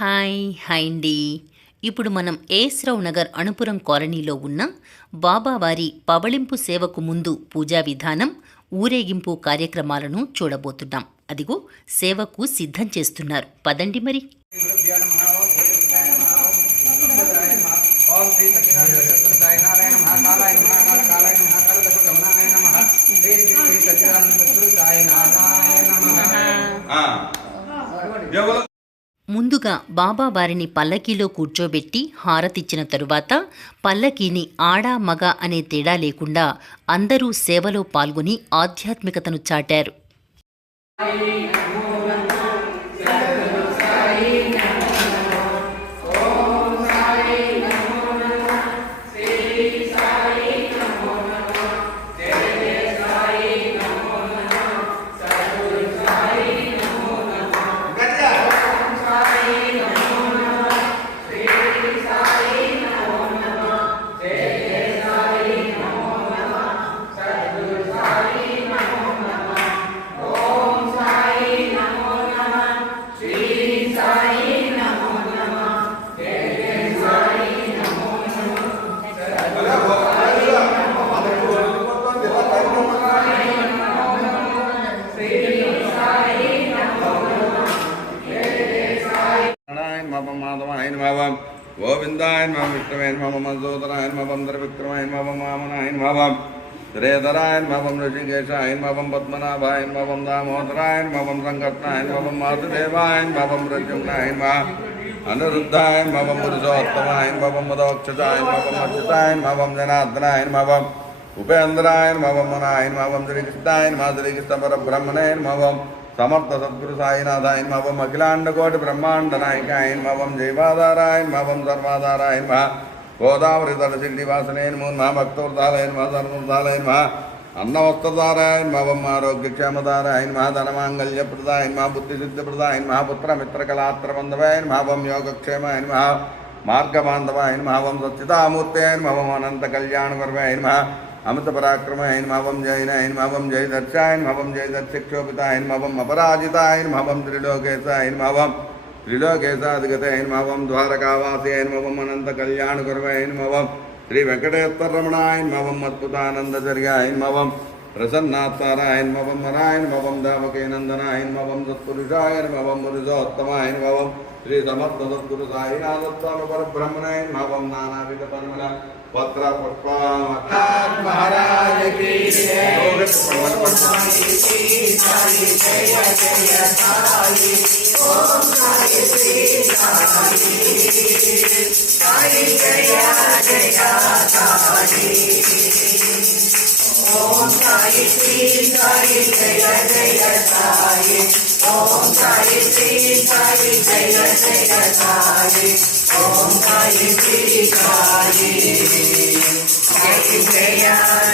Hi hi అండి. ఇప్పుడు మనం ఏస్రావు నగర్ అణుపురం కాలనీలో ఉన్న బాబావారి పవళింపు సేవకు ముందు పూజా విధానం ఊరేగింపు కార్యక్రమాలను చూడబోతున్నాం. అదిగో సేవకు సిద్ధం చేస్తున్నారు. పదండి మరి. ముందుగా బాబా వారిని పల్లకీలో కూర్చోబెట్టి హారతిచ్చిన తరువాత పల్లకీని ఆడ మగ అనే తేడా లేకుండా అందరూ సేవలో పాల్గొని ఆధ్యాత్మికతను చాటారు. నారాయణ మపం మాధవాయ మవం గోవిందాయ మమ విష్ణువే మమ మధోదరాయ మవం ద్రవిక్రమాయ మవం వామనాయ మవం శ్రీధరాయ మవం ఋషికేశాయ మవం పద్మనాభాయ మవం దామోదరాయ మవం సంకర్షణాయ మవం మాధుదేవాయ మవం ప్రద్యుమ్నాయ మా అనిరుద్ధాయ మవం పురుషోత్తమాయ మవం మదోక్షతాయ మవం అచ్యుతాయ మవం జనార్దనాయ మవం ఉపేంద్రాయ మవం మనాయ మవం శ్రీకృష్ణాయ మా శ్రీకృష్ణ పరబ్రహ్మణే మవం సమర్థ సద్గురు సాయినాథాయ మవం అఖిలాండ కోటి బ్రహ్మాండ నాయకాయ మవం జైవాధారాయ మవం సర్వాధారాయ మా గోదావరి తల శ్రీనివాసనే నమో మా భక్తవృతాలయ మా ధర్మవృతాలయ మా అన్నవస్త్రధారాయ మవం ఆరోగ్యక్షేమధారాయ మా ధనమాంగళ్యప్రదాయ మా బుద్ధిసిద్ధిప్రదాయ మా పుత్రమిత్రకళాత్రబంధవాయ మావం యోగక్షేమాయ మా మార్గబాంధవాయ మావం సచ్చితామూర్తయ మవం అనంత కళ్యాణ వర్వాయ మా అమృత పరాక్రమ పరాక్రమాయ మవం ఐన్ మవం జయ దర్శ ఐన్ మవం జయ దర్శక్షోపితాయ మవం ఐన్ మవం త్రిలోకేశాయ మవం త్రిలోకేశాధిగతాయ మవం ఐన్ మవం అనంత కళ్యాణ కుర్వాయ మవం శ్రీ వెంకటేశ్వర రమణ రమణాయ మవం ఐన్ మవం ప్రసన్నాత్మారాయణ మవం మరాయణ మవం దామకే నందనాయ మవం సత్పురుషాయ మవం పురుషోత్తమాయ మవం శ్రీ సమర్థ సత్పురు సాయినాథస్వామి పరబ్రహ్మణాయ మవం నానావిధ పరమణ పత్ర పుష్ప ओम सावित्री साई जय जय साई ओम सावित्री साई जय जय साई ओम सावित्री साई जय जय जय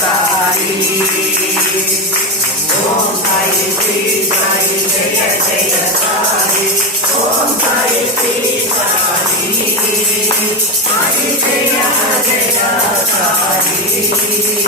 साई ओम सावित्री साई जय जय साई ओम सावित्री साई साई जय जय साई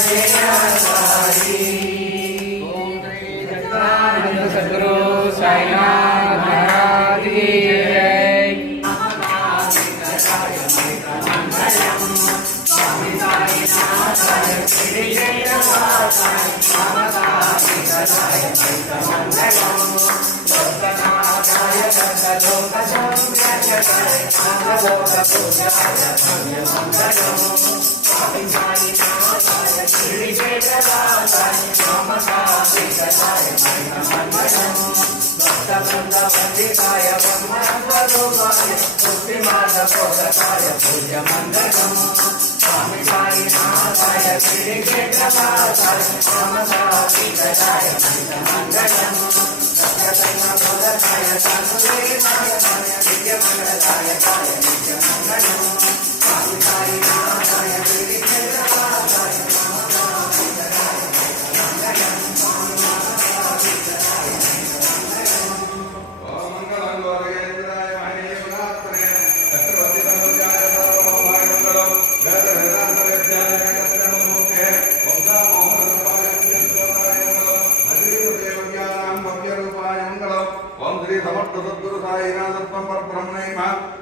పండితాయ బ్రహ్మరూపాయ ముక్తి మార్గ పోషకాయ పూజ మండలం స్వామి సాయి నాథాయ శ్రీ క్షేత్రపాయ సమసాయ మండలం సత్యమైన బోధకాయ సర్వే नित्यमण्डलाय काय नित्यमण्डलम् स्वामी साईनाथाय श्रीक्षेत्रवासाय ఓం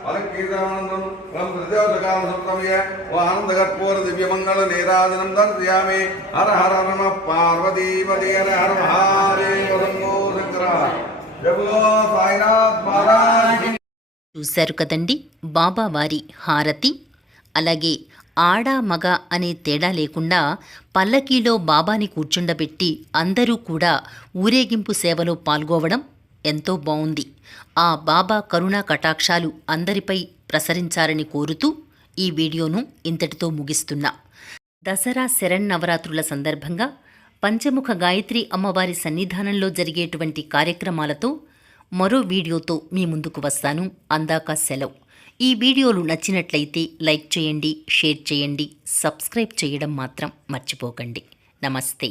చూశారు కదండి బాబా వారి హారతి? అలాగే ఆడ మగ అనే తేడా లేకుండా పల్లకీలో బాబాని కూర్చుండబెట్టి అందరూ కూడా ఊరేగింపు సేవలో పాల్గొవడం ఎంతో బాగుంది ఆ బాబా కరుణా కటాక్షాలు అందరిపై ప్రసరించాలని కోరుతూ ఈ వీడియోను ఇంతటితో ముగిస్తున్నా. దసరా శరన్నవరాత్రుల సందర్భంగా పంచముఖ గాయత్రి అమ్మవారి సన్నిధానంలో జరిగేటువంటి కార్యక్రమాలతో మరో వీడియోతో మీ ముందుకు వస్తాను. అందాక సెలవు. ఈ వీడియోలు నచ్చినట్లయితే లైక్ చేయండి షేర్ చేయండి సబ్స్క్రైబ్ చేయడం మాత్రం మర్చిపోకండి. నమస్తే.